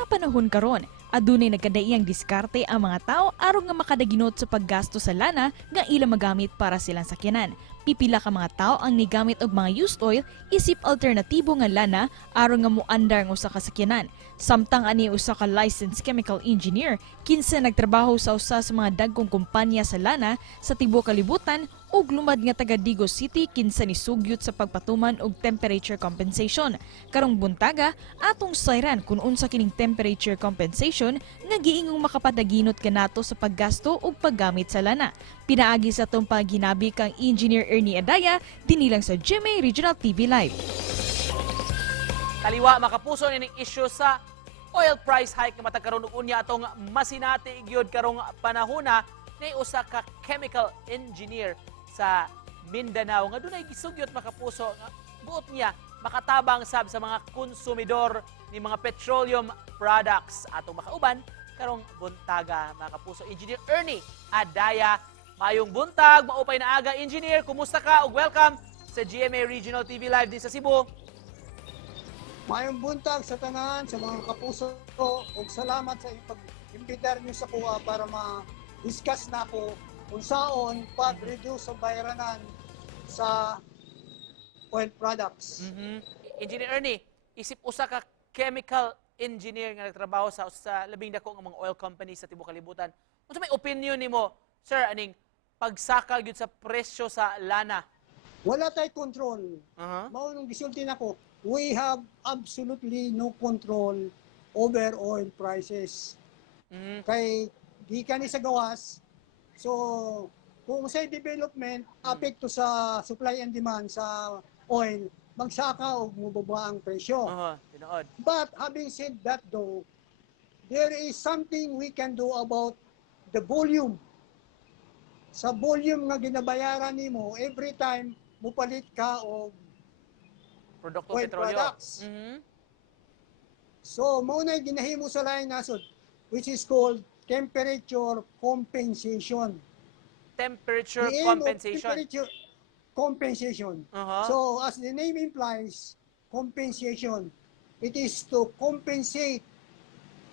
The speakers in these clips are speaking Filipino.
Sa panahon karon, adunay nagkadaiyang diskarte ang mga tao aron nga makadaginot sa paggasto sa lana nga ila magamit para silang sakyanan. Pipila ka mga tao ang nigamit og mga used oil isip alternatibo nga lana aron nga moandar ang usa ka sakyanan. Samtang ani usa ka licensed chemical engineer kinsa nagtrabaho sa usa sa mga dagkong kumpanya sa lana sa tibuok kalibutan ug lumad nga taga Digos City kinsa ni sugyot sa pagpatuman og temperature compensation. Karong buntaga atong sayran kung unsa kining temperature compensation nga giingong makapadaginot kanato sa paggasto ug paggamit sa lana. Pinaagi sa itong paginabi kang Engineer Ernie Adaya, dinilang sa GMA Regional TV Live. Kaliwa makapuso ning issue sa oil price hike nga matagkaroon og unya atong masinati gyud karong panahona ni usa ka chemical engineer sa Mindanao nga dunay gisugyot makapuso nga buot niya makatabang sab sa mga konsumidor ni mga petroleum products atong makauban karong buntaga makapuso. Engineer Ernie Adaya, mayong buntag, maupay na aga. Engineer, kumusta ka ug welcome sa GMA Regional TV Live din sa Cebu. Mayong buntag sa tanan, sa mga kapuso ko, ug salamat sa pag-imbitar niyo sa kuha para ma-discuss na ko kung saan pag-reduce sa bayranan sa oil products. Engineer Ernie, isip usa ka chemical engineer nga nagtrabaho sa labing dako nga mga oil companies sa tibuok kalibutan. Unsa may opinion nimo, sir, aning pagsaka gyud sa presyo sa lana? Wala tay control. Mao nung gisulti nako, we have absolutely no control over oil prices. Kay gikan ni sa gawas, so kung sa development apekto sa supply and demand sa oil, magsaka o mubaba ang presyo. Tinood. But having said that though, there is something we can do about the volume. Sa volume nga ginabayaran nimo every time mupalit ka og Produkto oil petrolyo. products. So mao na ginahimo sa lain nasod, which is called temperature compensation. Temperature The aim of compensation. temperature compensation. So as the name implies, compensation, it is to compensate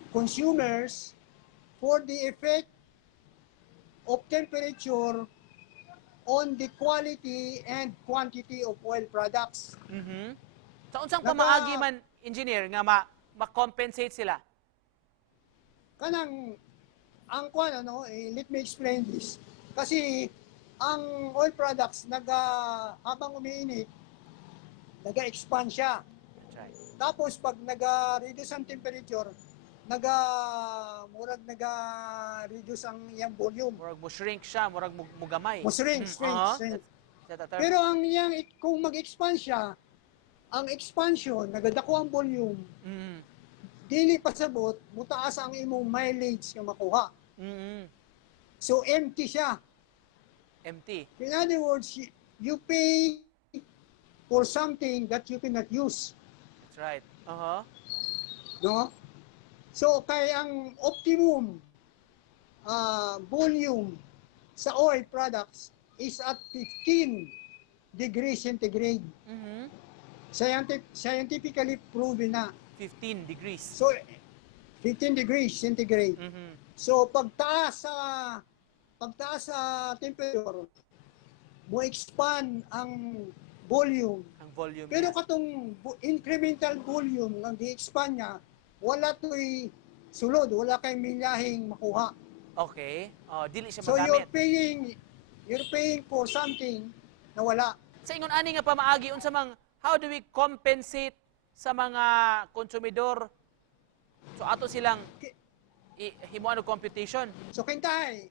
consumers for the effect of temperature on the quality and quantity of oil products. Sa unsang pamaagi man, engineer, nga ma-compensate sila? Kanang ang kuan let me explain this. Kasi ang oil products habang umiinit, naga-expand siya. That's right. Tapos pag naga-reduce ang temperature, naga-reduce ang iyang volume. Murag mo shrink siya, murag mo gamay. Mo shrink. Pero ang iyang kung mag-expand siya, ang expansion nagadako ang volume. Dili pasabot, mutaas ang imong mileage nga makuha. So empty siya. Empty. In other words, you pay for something that you cannot use. That's right. No? So kay ang optimum volume sa oil products is at 15 degrees centigrade. Scientifically proven na. 15 degrees. So 15 degrees centigrade. So pagtaas sa temperature, mo expand ang volume. Ang volume. Pero katong incremental volume nga gi-expand niya, wala to'y sulod, wala kay milyahing makuha. Okay. Dili siya So magamit. you're paying for something na wala. Sa ingon ani nga pamaagi unsa mang how do we compensate sa mga konsumidor? So ato silang himuan og computation So kintay,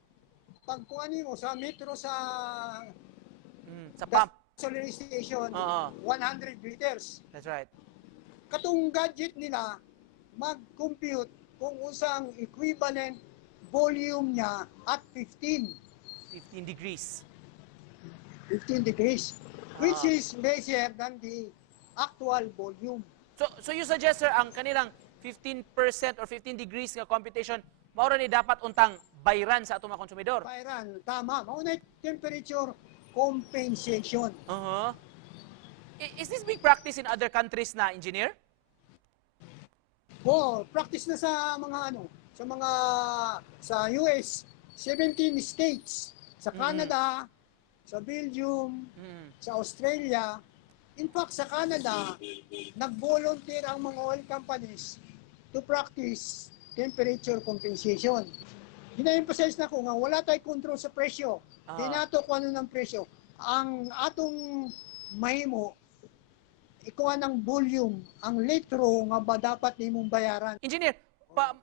pag kuani mo sa metro sa pump. gasoline station, 100 liters. That's right. Katong gadget nila mag-compute kung unsang equivalent volume niya at 15 degrees. 15 degrees, which is lesser than the actual volume. So you suggest, sir, ang kanilang 15% or 15 degrees nga computation, maura ni dapat untang bayran sa atong mga konsumidor? Bayran, tama. Maunay temperature compensation. Is this being practiced in other countries na, engineer? Practice na sa mga sa US, 17 states, sa Canada, sa Belgium, sa Australia. In fact, sa Canada, nag-volunteer ang mga oil companies to practice temperature compensation. Gina-emphasize na ko nga, wala tayong control sa presyo. Di nato kung ano ng presyo. Ang atong mahimo, ikuha ng volume, ang litro nga ba dapat nimong bayaran. Engineer,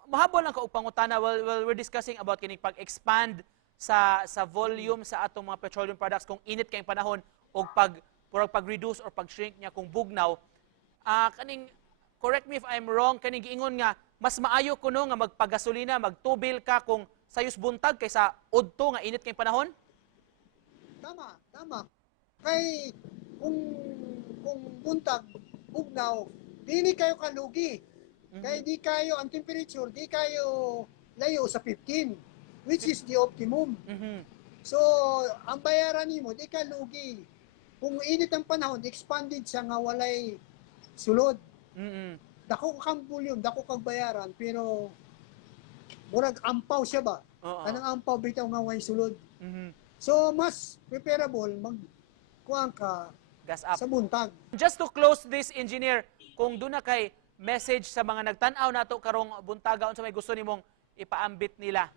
mahabol lang ka pangutana while we're discussing about kining pag-expand sa volume sa atong mga petroleum products kung init kayong panahon o pag-reduce or pag-shrink niya kung bugnaw. Kaning correct me if I'm wrong, kaning giingon nga mas maayo kuno nga magpagasolina, magtubil ka kung sayos buntag kaysa udto nga init kayong panahon? Tama. Kay kung buntag, bugnaw, dili kayo kalugi. Kaya di kayo, ang temperature, di kayo layo sa 15, which is the optimum. So, ang bayaran nimo di ka lugi. Kung init ang panahon, expanded siya nga walay sulod. Dako kang volume, dako kang bayaran, pero murag ampaw siya ba? Anong ampaw bitaw nga way sulod. So, mas preferable magkuhan ka Gas up. sa buntag. Just to close this, engineer, kung doon na kay message sa mga nagtanaw nato karong buntaga unsa may gusto nimong ipaambit nila?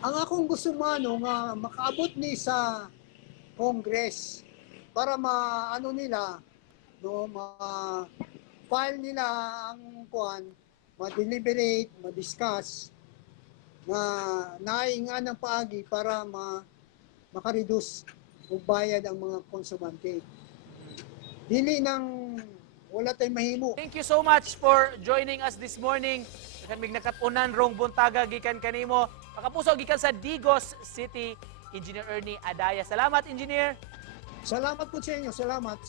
Ang akong gusto mano nga makaabot ni sa Congress para maano nila file nila ang kuan, ma-deliberate, ma-discuss na naingan ng paagi para makareduce o bayad ang mga konsumante. Dili nang wala tayong mahimo. Thank you so much for joining us this morning. Kanmig nakatunan rong buntaga gikan kanimo. Makapuso gikan sa Digos City, Engineer Ernie Adaya. Salamat, Engineer. Salamat po sa inyo. Salamat.